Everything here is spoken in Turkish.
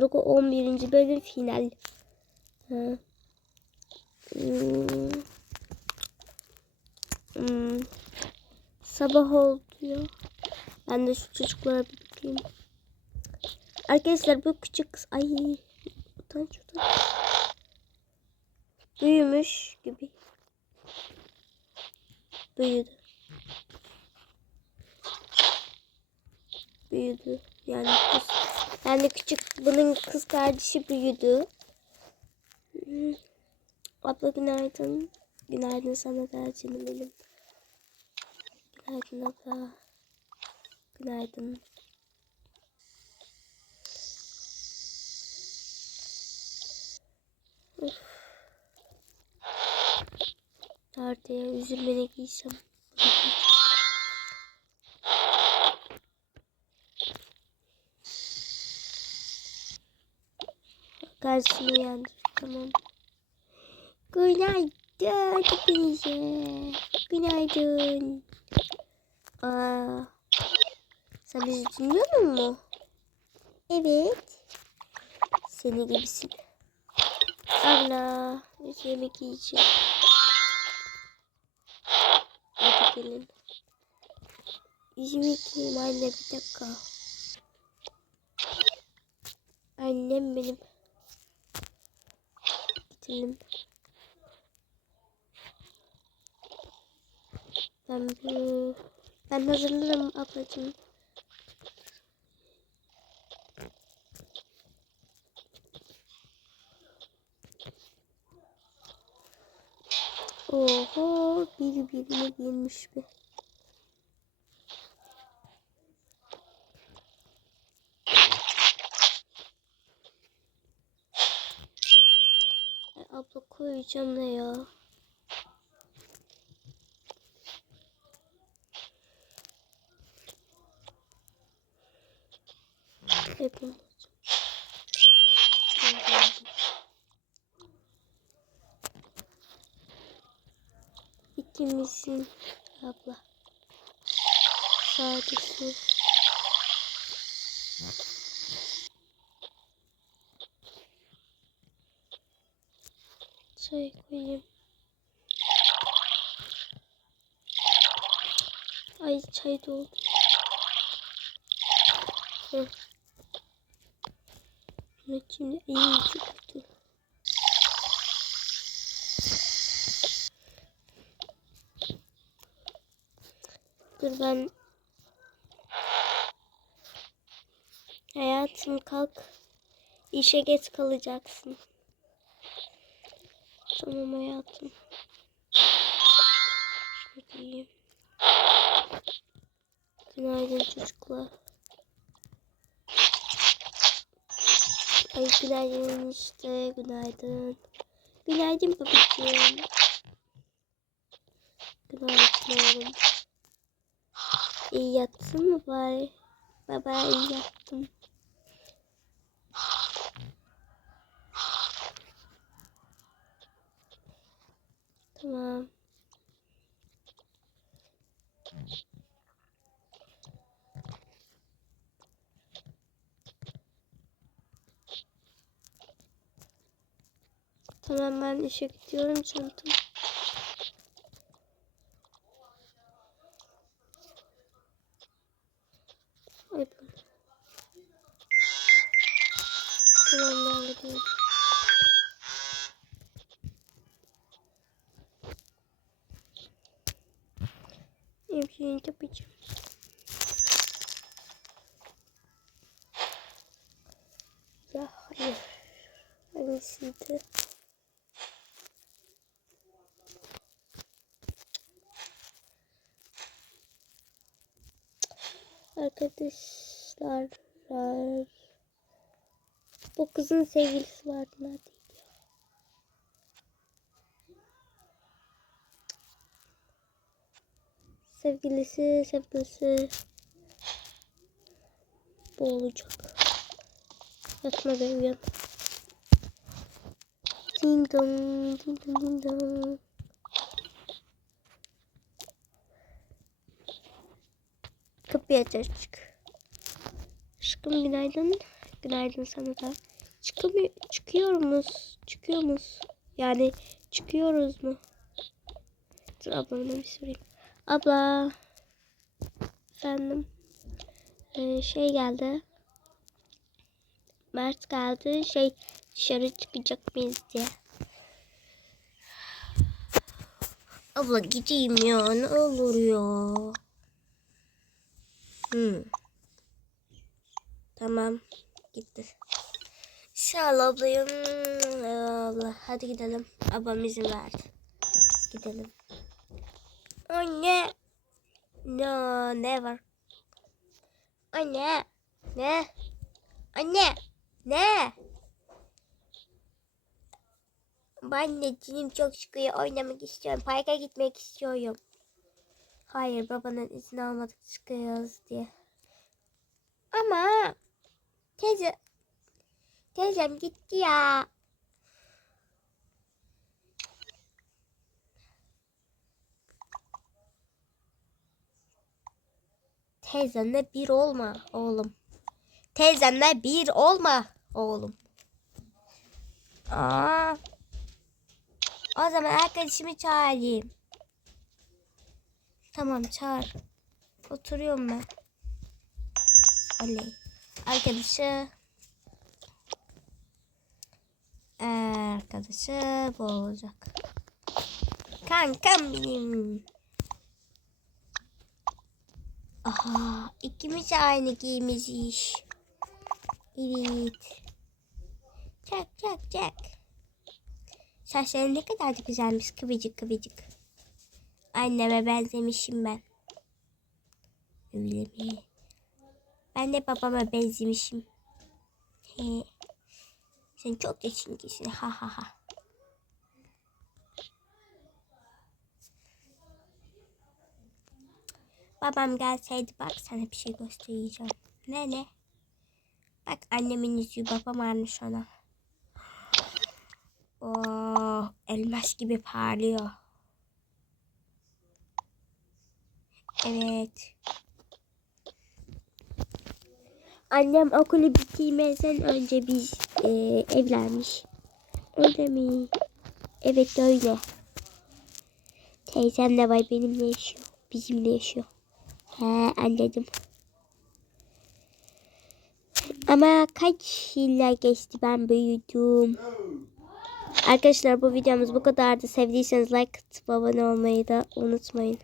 Zorluk 11. bölüm final. Hmm. Hmm. Sabah oldu ya. Ben de şu çocuklara bir bakayım. Arkadaşlar bu küçük kız ay utanç utanç. Büyümüş gibi. Büyüdü. Büyüdü. Yani kız. Yani küçük bunun kız kardeşi büyüdü. Hmm. Abla günaydın. Günaydın sana da canım benim. Günaydın abla. Günaydın. Nerede ya? Üzülmene giysem. Karşısını uyandır. Tamam. Günaydın hepinize. Günaydın. Aa, sen bizi dinliyor musun? Evet. Seni gibisin. Abla, biz yemek yiyeceğiz. Hadi gelin. Yemek yiyeyim anne bir dakika. Annem benim. Gidelim. Ben bu... Ben hazırlarım ablacığım. Oho, biri birine girmiş be. Ay, abla koyacağım ne ya? Yapayım. İkimizin abla. Sadece. Çay koyayım. Ay çay doldu. Hı. Evet iyi çıktı. Dur ben Hayatım kalk. İşe geç kalacaksın. Tamam hayatım. Şunu giyeyim. Günaydın çocuklar. Ay günaydın işte günaydın. Günaydın babacığım. Günaydın oğlum. İyi yattın mı bari? Baba iyi yattım. Tamam. Tamam ben işe gidiyorum çantam. Tamam ben gidiyorum. Ya hayır. Hangisiydi? Arkadaşlar bu kızın sevgilisi vardı ya? Sevgilisi, sevgilisi bu olacak. Yatma be uyan. Ding dong, ding dong, ding dong. Kapıyı aç aşk. Aşkım günaydın. Günaydın sana da. Çıkamıyor, çıkıyor muyuz? Çıkıyor muyuz? Yani çıkıyoruz mu? Dur ablamına bir sorayım. Abla. Efendim. Ee, şey geldi. Mert geldi. Şey dışarı çıkacak mıyız diye. Abla gideyim ya ne olur ya. Hmm. Tamam gitti. Ol ablayım. Abla hadi gidelim. Ablam izin verdi. Gidelim. Anne. No never. Anne. Ne? Anne. Ne? De canım çok sıkıyor. Oynamak istiyorum. Parka gitmek istiyorum. Hayır babanın izin almadık çıkıyoruz diye. Ama teyze teyzem gitti ya. Teyzenle bir olma oğlum. Teyzenle bir olma oğlum. Aa. O zaman arkadaşımı çağırayım. Tamam çağır. Oturuyorum ben. Oley. Arkadaşı. Arkadaşı bu olacak. Kankam benim. Aha ikimiz aynı giymişiz. Evet. Çak çak çak. Saçların ne kadar da güzelmiş kıvıcık kıvıcık. Anneme benzemişim ben. Öyle mi? Ben de babama benzemişim. He. Sen çok geçinkisin. Ha ha ha. Babam gelseydi bak sana bir şey göstereceğim. Ne ne? Bak annemin yüzüğü babam almış ona. Oh, elmas gibi parlıyor. Evet. Annem okulu bitirmezden önce biz e, evlenmiş. Öyle mi? Evet öyle. Teyzem de var benimle yaşıyor. Bizimle yaşıyor. He anladım. Ama kaç yıllar geçti ben büyüdüm. Arkadaşlar bu videomuz bu kadardı. Sevdiyseniz like atıp abone olmayı da unutmayın.